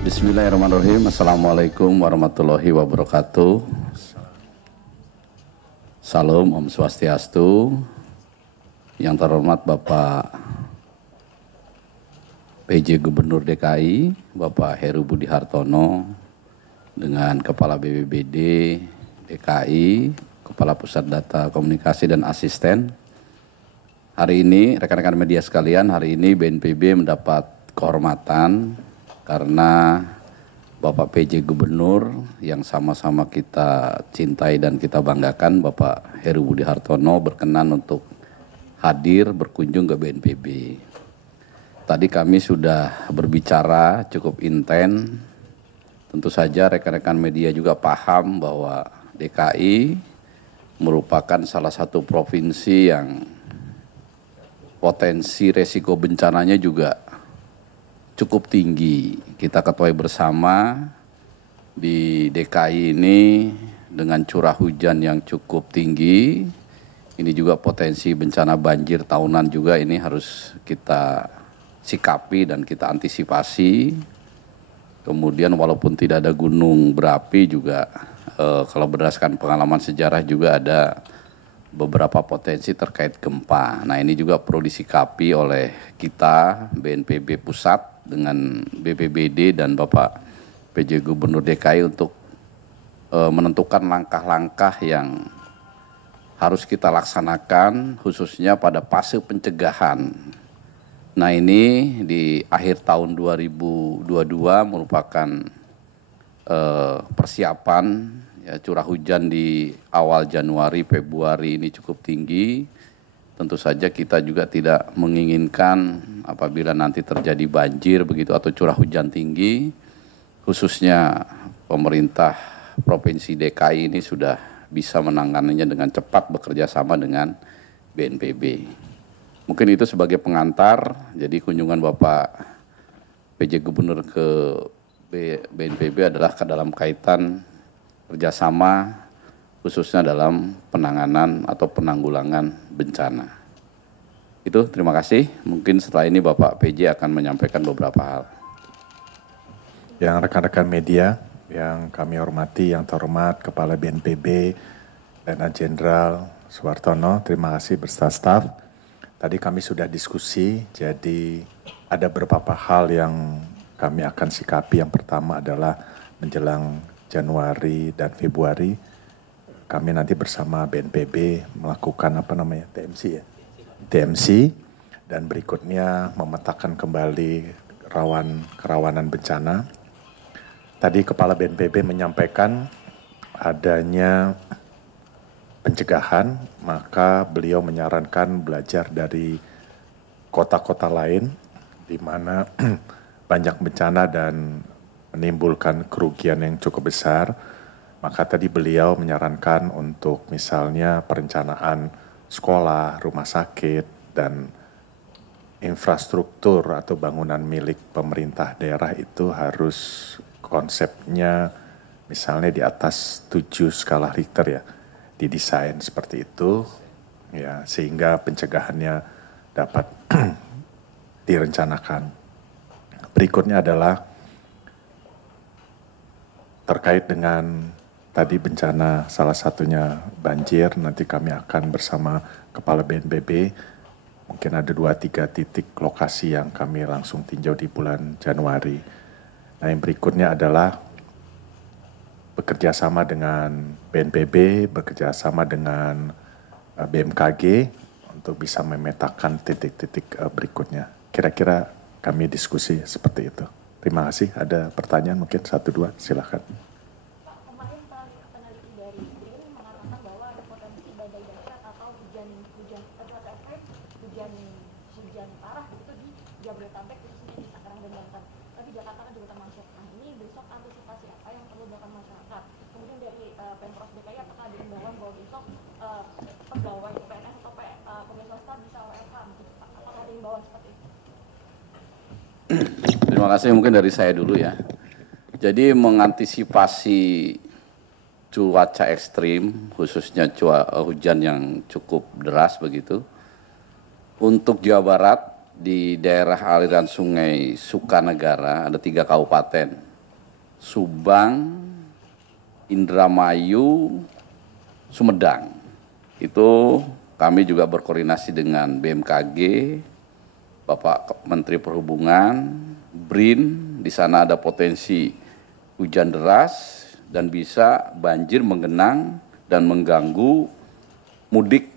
Bismillahirrahmanirrahim. Assalamualaikum warahmatullahi wabarakatuh. Salam, Om Swastiastu. Yang terhormat Bapak PJ Gubernur DKI, Bapak Heru Budi Hartono, dengan Kepala BPBD DKI, Kepala Pusat Data Komunikasi dan Asisten. Hari ini, rekan-rekan media sekalian, hari ini BNPB mendapat kehormatan karena Bapak PJ Gubernur yang sama-sama kita cintai dan kita banggakan, Bapak Heru Budi Hartono berkenan untuk hadir berkunjung ke BNPB. Tadi kami sudah berbicara cukup intens. Tentu saja rekan-rekan media juga paham bahwa DKI merupakan salah satu provinsi yang potensi resiko bencananya juga cukup tinggi. Kita ketahui bersama di DKI ini dengan curah hujan yang cukup tinggi, ini juga potensi bencana banjir tahunan juga ini harus kita sikapi dan kita antisipasi. Kemudian walaupun tidak ada gunung berapi juga, kalau berdasarkan pengalaman sejarah juga ada beberapa potensi terkait gempa. Nah, ini juga perlu disikapi oleh kita BNPB Pusat dengan BPBD dan Bapak PJ Gubernur DKI untuk menentukan langkah-langkah yang harus kita laksanakan khususnya pada fase pencegahan. Nah, ini di akhir tahun 2022 merupakan persiapan. Ya, curah hujan di awal Januari, Februari ini cukup tinggi. Tentu saja kita juga tidak menginginkan apabila nanti terjadi banjir begitu atau curah hujan tinggi. Khususnya pemerintah Provinsi DKI ini sudah bisa menanganinya dengan cepat bekerja sama dengan BNPB. Mungkin itu sebagai pengantar, jadi kunjungan Bapak PJ Gubernur ke BNPB adalah dalam kaitan kerjasama khususnya dalam penanganan atau penanggulangan bencana. Itu terima kasih. Mungkin setelah ini Bapak PJ akan menyampaikan beberapa hal. Yang rekan-rekan media yang kami hormati, yang terhormat Kepala BNPB, Letnan Jenderal Suwartono, terima kasih beserta staf. Tadi kami sudah diskusi, jadi ada beberapa hal yang kami akan sikapi. Yang pertama adalah menjelang Januari dan Februari, kami nanti bersama BNPB melakukan TMC ya? TMC, dan berikutnya memetakan kembali kerawanan bencana. Tadi Kepala BNPB menyampaikan adanya pencegahan, maka beliau menyarankan belajar dari kota-kota lain di mana banyak bencana dan menimbulkan kerugian yang cukup besar. Maka tadi beliau menyarankan untuk misalnya perencanaan sekolah, rumah sakit, dan infrastruktur atau bangunan milik pemerintah daerah itu harus konsepnya misalnya di atas 7 skala Richter ya, didesain seperti itu ya, sehingga pencegahannya dapat direncanakan. Berikutnya adalah terkait dengan tadi bencana, salah satunya banjir. Nanti kami akan bersama Kepala BNPB, mungkin ada 2-3 titik lokasi yang kami langsung tinjau di bulan Januari. Nah, yang berikutnya adalah bekerja sama dengan BNPB, bekerja sama dengan BMKG untuk bisa memetakan titik-titik berikutnya. Kira-kira kami diskusi seperti itu. Terima kasih. Ada pertanyaan mungkin 1-2, silakan. Pak, kemarin peneliti dari BRIN mengatakan bahwa ada potensi badai dahsyat atau hujan parah gitu di Jabodetabek, khususnya di Tangerang dan Banten. Tapi Jakarta kan juga termasuk. Nah, ini besok antisipasi apa yang perlu dilakukan masyarakat? Kemudian dari Pemprov DKI, apakah ada himbauan bahwa besok pegawai PNS atau pegawai swasta bisa WFH? Apakah ada himbauan seperti itu? Terima kasih, mungkin dari saya dulu ya. Jadi mengantisipasi cuaca ekstrim, khususnya hujan yang cukup deras begitu. Untuk Jawa Barat, di daerah aliran sungai Sukanegara ada 3 kabupaten, Subang, Indramayu, Sumedang. Itu kami juga berkoordinasi dengan BMKG, Bapak Menteri Perhubungan, BRIN, di sana ada potensi hujan deras dan bisa banjir menggenang dan mengganggu mudik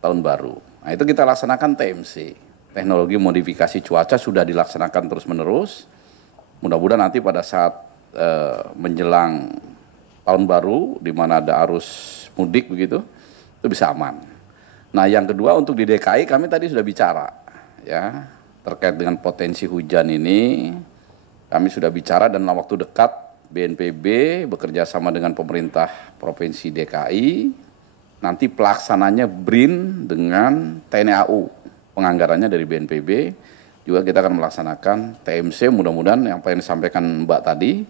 tahun baru. Nah, itu kita laksanakan TMC. Teknologi modifikasi cuaca sudah dilaksanakan terus-menerus. Mudah-mudahan nanti pada saat menjelang tahun baru, di mana ada arus mudik begitu, itu bisa aman. Nah, yang kedua untuk di DKI kami tadi sudah bicara, ya, terkait dengan potensi hujan ini, kami sudah bicara dan dalam waktu dekat BNPB bekerja sama dengan pemerintah Provinsi DKI, nanti pelaksananya BRIN dengan TNI AU, penganggarannya dari BNPB, juga kita akan melaksanakan TMC, mudah-mudahan yang disampaikan Mbak tadi,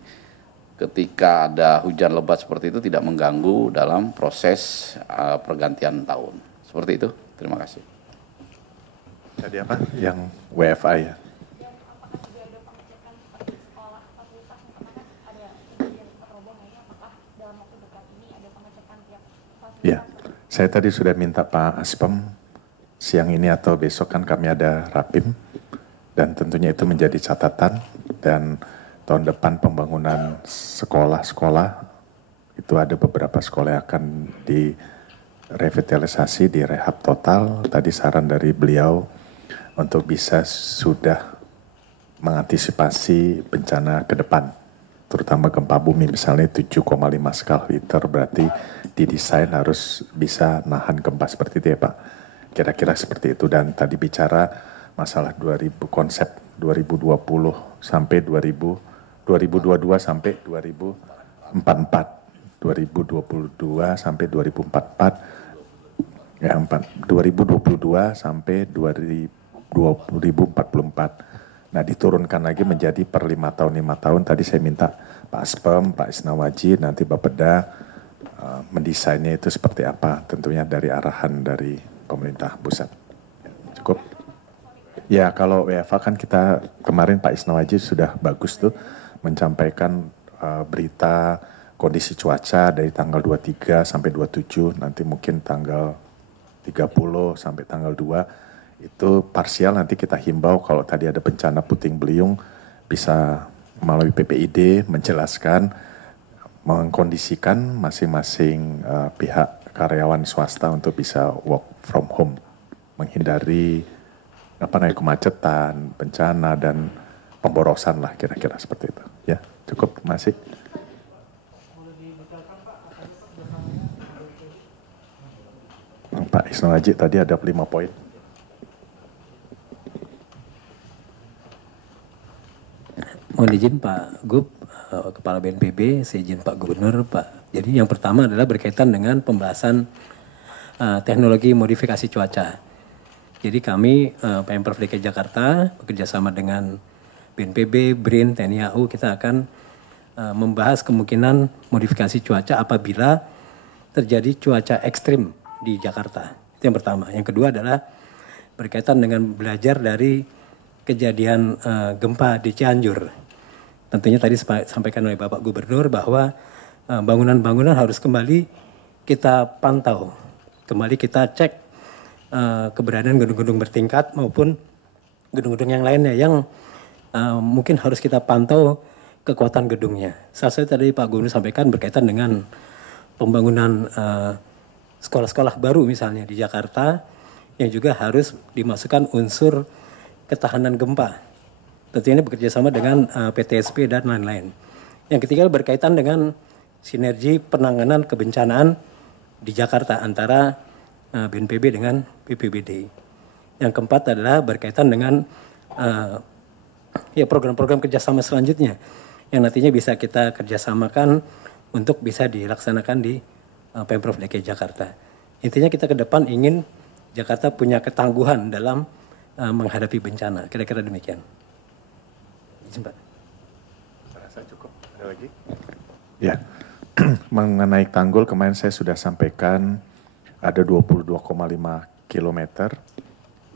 ketika ada hujan lebat seperti itu tidak mengganggu dalam proses pergantian tahun. Seperti itu, terima kasih. Tadi apa? Yang WFA ya? Dan apakah juga ada pengecekan seperti sekolah, fasilitas, karena kan ada kejadian sempat roboh, nah ini apakah dalam waktu dekat ini ada pengecekan tiap fasilitas? Ya, saya tadi sudah minta Pak Aspem, siang ini atau besok kan kami ada Rapim, dan tentunya itu menjadi catatan, dan tahun depan pembangunan sekolah-sekolah, itu ada beberapa sekolah yang akan direvitalisasi, direhab total. Tadi saran dari beliau untuk bisa sudah mengantisipasi bencana ke depan, terutama gempa bumi misalnya 7,5 skala Richter, berarti didesain harus bisa nahan gempa seperti itu ya Pak. Kira-kira seperti itu. Dan tadi bicara masalah 2000 konsep 2020 sampai 2022 sampai 2044. 2022 sampai 2044 ya 2022 sampai 2044. Nah, diturunkan lagi menjadi per 5 tahun. Tadi saya minta Pak Aspem, Pak Isnawaji, nanti Bapeda mendesainnya itu seperti apa, tentunya dari arahan dari pemerintah pusat. Cukup? Ya, kalau WFA kan kita kemarin Pak Isnawaji sudah bagus tuh menyampaikan berita kondisi cuaca dari tanggal 23 sampai 27, nanti mungkin tanggal 30 sampai tanggal 2, itu parsial nanti kita himbau kalau tadi ada bencana puting beliung bisa melalui PPID menjelaskan, mengkondisikan masing-masing pihak karyawan swasta untuk bisa work from home, menghindari kemacetan, bencana, dan pemborosan lah kira-kira seperti itu. Ya, cukup, masih. Pak Isnawaji tadi ada 5 poin. Mohon izin Pak Gub, Kepala BNPB, seizin Pak Gubernur, Pak. Jadi yang pertama adalah berkaitan dengan pembahasan teknologi modifikasi cuaca. Jadi kami Pemprov DKI Jakarta bekerjasama dengan BNPB, BRIN, TNI AU, kita akan membahas kemungkinan modifikasi cuaca apabila terjadi cuaca ekstrim di Jakarta. Itu yang pertama. Yang kedua adalah berkaitan dengan belajar dari kejadian gempa di Cianjur. Tentunya tadi sampaikan oleh Bapak Gubernur bahwa bangunan-bangunan harus kembali kita pantau, kembali kita cek keberadaan gedung-gedung bertingkat maupun gedung-gedung yang lainnya yang mungkin harus kita pantau kekuatan gedungnya. Salah satu tadi Pak Gubernur sampaikan berkaitan dengan pembangunan sekolah-sekolah baru misalnya di Jakarta yang juga harus dimasukkan unsur ketahanan gempa. Tentunya ini bekerja sama dengan PTSP dan lain-lain. Yang ketiga berkaitan dengan sinergi penanganan kebencanaan di Jakarta antara BNPB dengan BPBD. Yang keempat adalah berkaitan dengan program-program kerjasama selanjutnya yang nantinya bisa kita kerjasamakan untuk bisa dilaksanakan di Pemprov DKI Jakarta. Intinya kita ke depan ingin Jakarta punya ketangguhan dalam menghadapi bencana. Kira-kira demikian. Izin Pak. Saya cukup. Ada lagi? Ya, mengenai tanggul kemarin saya sudah sampaikan ada 22,5 kilometer.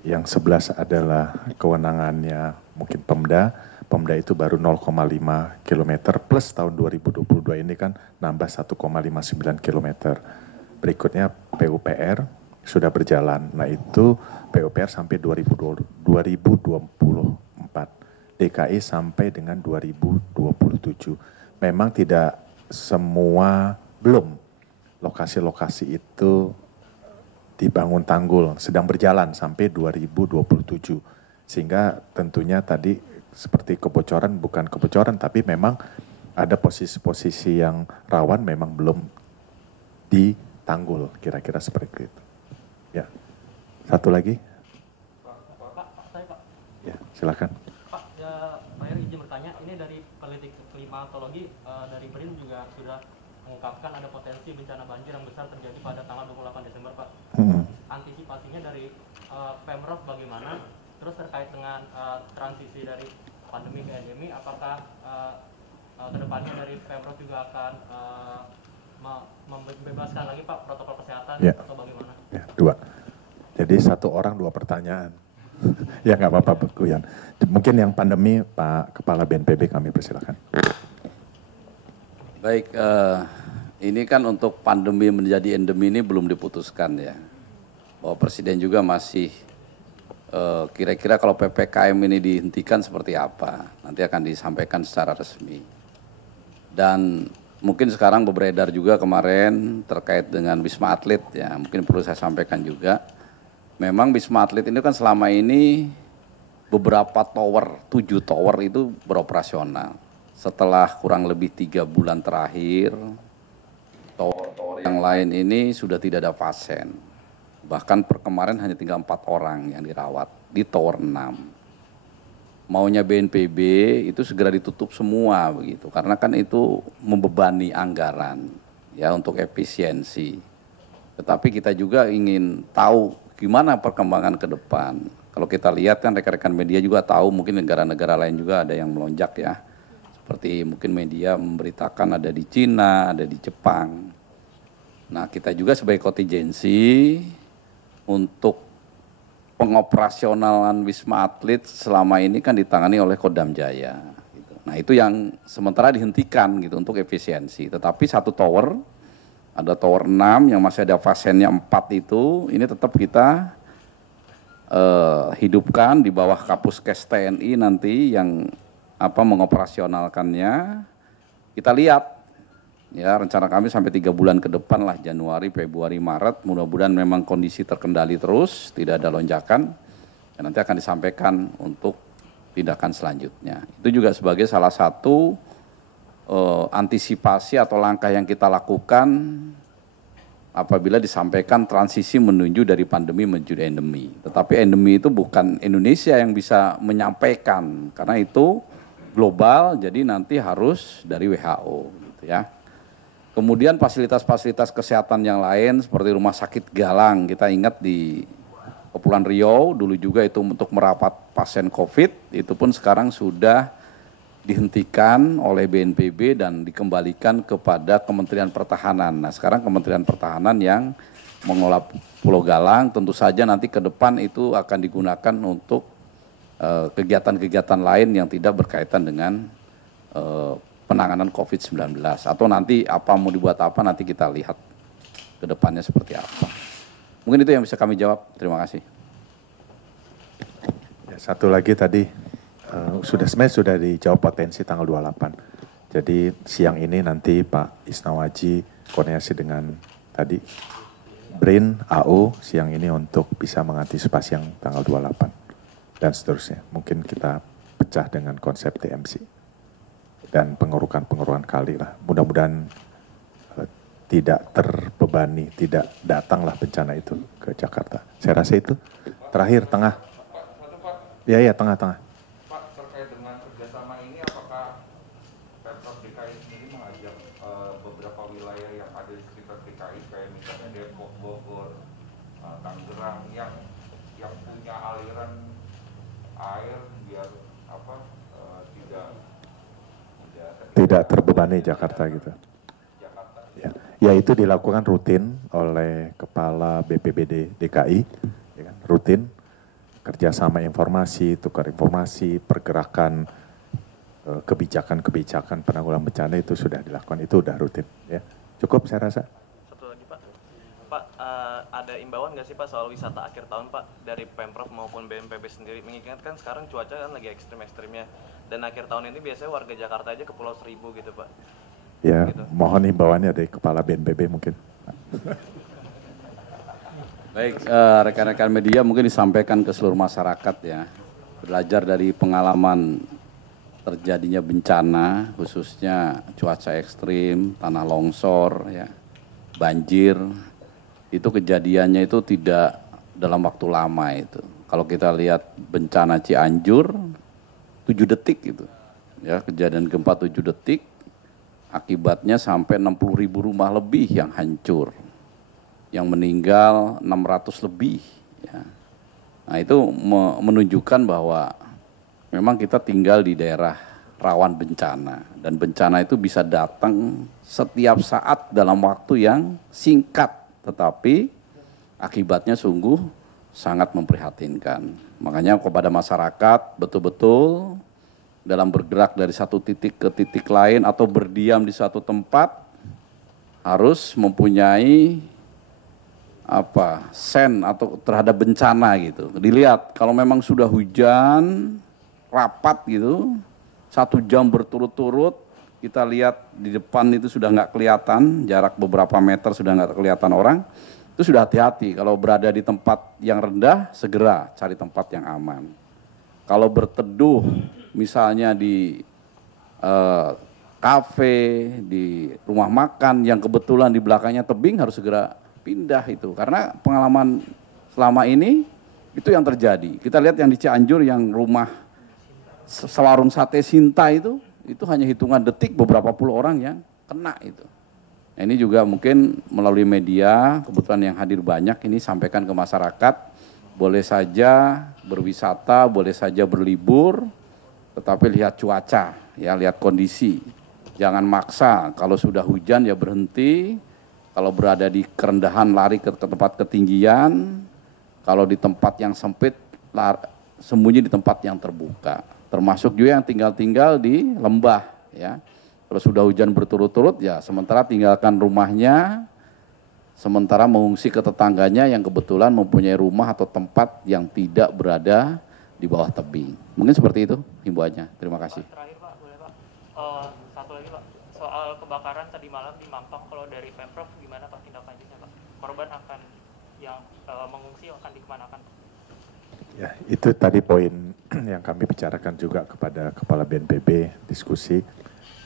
Yang 11 adalah kewenangannya mungkin Pemda. Pemda itu baru 0,5 kilometer plus tahun 2022 ini kan nambah 1,59 kilometer. Berikutnya PUPR sudah berjalan. Nah itu PUPR sampai 2024. DKI sampai dengan 2027. Memang tidak semua, belum lokasi-lokasi itu dibangun tanggul, sedang berjalan sampai 2027. Sehingga tentunya tadi seperti kebocoran, bukan kebocoran, tapi memang ada posisi-posisi yang rawan memang belum ditanggul, kira-kira seperti itu. Ya, satu lagi. Pak, saya Pak. Ya, silakan. Pak, Pak Heri izin bertanya, ini dari peneliti klimatologi dari BRIN juga sudah mengungkapkan ada potensi bencana banjir yang besar terjadi pada tanggal 28 Desember, Pak. Antisipasinya dari Pemprov bagaimana? Terus terkait dengan transisi dari pandemi ke endemi, apakah kedepannya dari Pemprov juga akan membebaskan lagi Pak protokol kesehatan atau bagaimana? Ya, dua. Jadi satu orang dua pertanyaan. Ya nggak apa-apa, Guyan. Mungkin yang pandemi Pak Kepala BNPB kami persilakan. Baik, ini kan untuk pandemi menjadi endemi ini belum diputuskan ya. Bahwa Presiden juga masih kira-kira kalau PPKM ini dihentikan seperti apa, nanti akan disampaikan secara resmi. Dan mungkin sekarang beredar juga kemarin terkait dengan Wisma Atlet ya, mungkin perlu saya sampaikan juga. Memang Wisma Atlet ini kan selama ini beberapa tower, 7 tower itu beroperasional. Setelah kurang lebih 3 bulan terakhir, tower-tower yang lain ini sudah tidak ada pasien. Bahkan per kemarin hanya tinggal 4 orang yang dirawat di Tower 6. Maunya BNPB itu segera ditutup semua begitu, karena kan itu membebani anggaran ya untuk efisiensi. Tetapi kita juga ingin tahu gimana perkembangan ke depan. Kalau kita lihat kan rekan-rekan media juga tahu, mungkin negara-negara lain juga ada yang melonjak ya. Seperti mungkin media memberitakan ada di Cina, ada di Jepang. Nah kita juga sebagai kontingensi untuk pengoperasionalan Wisma Atlet selama ini kan ditangani oleh Kodam Jaya. Gitu. Nah itu yang sementara dihentikan gitu untuk efisiensi. Tetapi satu tower, ada tower 6 yang masih ada pasiennya 4 itu, ini tetap kita hidupkan di bawah Kapuskes TNI nanti yang mengoperasionalkannya. Kita lihat. Ya, rencana kami sampai 3 bulan ke depan lah, Januari, Februari, Maret. Mudah-mudahan memang kondisi terkendali terus, tidak ada lonjakan. Dan nanti akan disampaikan untuk tindakan selanjutnya. Itu juga sebagai salah satu antisipasi atau langkah yang kita lakukan apabila disampaikan transisi menuju dari pandemi menuju endemi. Tetapi endemi itu bukan Indonesia yang bisa menyampaikan, karena itu global, jadi nanti harus dari WHO gitu ya. Kemudian fasilitas-fasilitas kesehatan yang lain seperti Rumah Sakit Galang, kita ingat di Kepulauan Riau dulu juga itu untuk merapat pasien COVID, itu pun sekarang sudah dihentikan oleh BNPB dan dikembalikan kepada Kementerian Pertahanan. Nah sekarang Kementerian Pertahanan yang mengelola Pulau Galang, tentu saja nanti ke depan itu akan digunakan untuk kegiatan-kegiatan lain yang tidak berkaitan dengan penanganan COVID-19 atau nanti apa mau dibuat apa nanti kita lihat ke depannya seperti apa. Mungkin itu yang bisa kami jawab. Terima kasih. Ya, satu lagi tadi sebenarnya sudah dijawab potensi tanggal 28. Jadi siang ini nanti Pak Isnawaji koordinasi dengan tadi BRIN, AU siang ini untuk bisa mengantisipasi yang tanggal 28 dan seterusnya. Mungkin kita pecah dengan konsep TMC. Dan pengurukan kali lah. Mudah-mudahan tidak terbebani, tidak datanglah bencana itu ke Jakarta. Saya rasa itu. Terakhir, tengah. Ya, tengah-tengah. Pak, terkait dengan kerjasama ini, apakah Pemprov DKI sendiri mengajak beberapa wilayah yang ada di sekitar DKI, kayak misalnya Depok, Bogor, Tangerang, yang punya aliran air biar tidak terbebani Jakarta gitu. Ya itu dilakukan rutin oleh Kepala BPBD DKI, ya kan, rutin kerjasama informasi, tukar informasi, pergerakan kebijakan-kebijakan penanggulangan bencana itu sudah dilakukan, itu udah rutin ya. Cukup saya rasa. Satu lagi Pak, ada imbauan nggak sih Pak soal wisata akhir tahun Pak dari Pemprov maupun BNPB sendiri, mengingatkan sekarang cuaca kan lagi ekstrim-ekstrimnya dan akhir tahun ini biasanya warga Jakarta aja ke Pulau Seribu gitu Pak. Ya, gitu. Mohon imbauannya dari Kepala BNPB mungkin. Baik, rekan-rekan media mungkin disampaikan ke seluruh masyarakat ya, belajar dari pengalaman terjadinya bencana, khususnya cuaca ekstrim, tanah longsor, ya, banjir, itu kejadiannya itu tidak dalam waktu lama itu. Kalau kita lihat bencana Cianjur, 7 detik itu, ya, kejadian gempa 7 detik, akibatnya sampai 60.000 rumah lebih yang hancur, yang meninggal 600 lebih. Ya. Nah itu menunjukkan bahwa memang kita tinggal di daerah rawan bencana, dan bencana itu bisa datang setiap saat dalam waktu yang singkat, tetapi akibatnya sungguh sangat memprihatinkan. Makanya kepada masyarakat betul-betul dalam bergerak dari satu titik ke titik lain atau berdiam di suatu tempat harus mempunyai sen atau terhadap bencana gitu. Dilihat kalau memang sudah hujan rapat gitu, 1 jam berturut-turut, kita lihat di depan itu sudah nggak kelihatan, jarak beberapa meter sudah nggak kelihatan orang, itu sudah hati-hati. Kalau berada di tempat yang rendah, segera cari tempat yang aman. Kalau berteduh, misalnya di kafe, di rumah makan yang kebetulan di belakangnya tebing, harus segera pindah itu. Karena pengalaman selama ini itu yang terjadi. Kita lihat yang di Cianjur, yang rumah sewarung sate Sinta itu hanya hitungan detik beberapa puluh orang yang kena itu. Nah, ini juga mungkin melalui media, kebetulan yang hadir banyak, ini sampaikan ke masyarakat, boleh saja berwisata, boleh saja berlibur, tetapi lihat cuaca, ya, lihat kondisi. Jangan maksa, kalau sudah hujan ya berhenti, kalau berada di kerendahan lari ke tempat ketinggian, kalau di tempat yang sempit sembunyi di tempat yang terbuka. Termasuk juga yang tinggal di lembah, ya. Kalau sudah hujan berturut-turut, ya sementara tinggalkan rumahnya, sementara mengungsi ke tetangganya yang kebetulan mempunyai rumah atau tempat yang tidak berada di bawah tebing. Mungkin seperti itu himbauannya. Terima kasih. Pak, terakhir Pak, boleh Pak? Satu lagi Pak, soal kebakaran tadi malam di Mampang, kalau dari Pemprov gimana Pak tindak lanjutnya Pak? Korban akan yang mengungsi akan dikemanakan Pak? Ya, itu tadi poin yang kami bicarakan juga kepada Kepala BNPB, diskusi.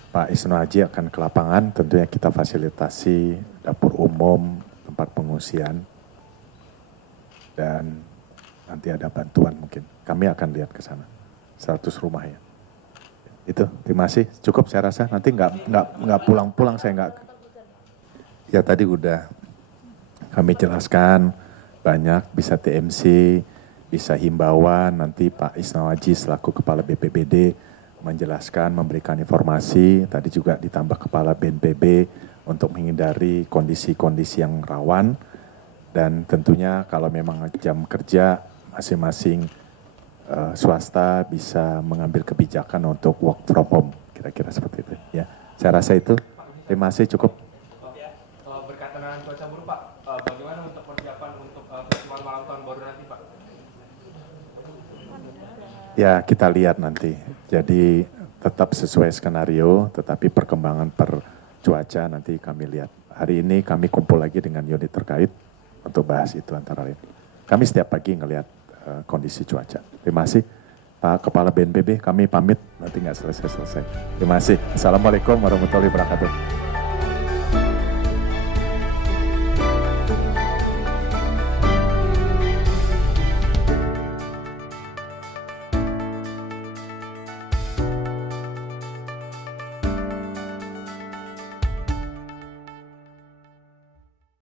Pak Isno Haji akan ke lapangan, tentunya kita fasilitasi dapur umum, tempat pengungsian, dan nanti ada bantuan mungkin. Kami akan lihat ke sana, 100 rumah ya. Itu, terima kasih. Cukup saya rasa, nanti nggak pulang-pulang, saya nggak. Ya tadi udah kami jelaskan, banyak bisa TMC, bisa himbauan, nanti Pak Isno Haji selaku Kepala BPBD menjelaskan, memberikan informasi, tadi juga ditambah Kepala BNPB untuk menghindari kondisi-kondisi yang rawan, dan tentunya kalau memang jam kerja masing-masing swasta bisa mengambil kebijakan untuk work from home, kira-kira seperti itu. Ya, saya rasa itu. Terima kasih, cukup. Berkaitan dengan cuaca buruk Pak, bagaimana untuk persiapan untuk festival malam tahun baru nanti Pak? Ya, kita lihat nanti. Jadi tetap sesuai skenario, tetapi perkembangan per cuaca nanti kami lihat. Hari ini kami kumpul lagi dengan unit terkait untuk bahas itu antara lain. Kami setiap pagi ngelihat kondisi cuaca. Terima kasih Pak Kepala BNPB, kami pamit, nanti nggak selesai-selesai. Terima kasih. Assalamualaikum warahmatullahi wabarakatuh.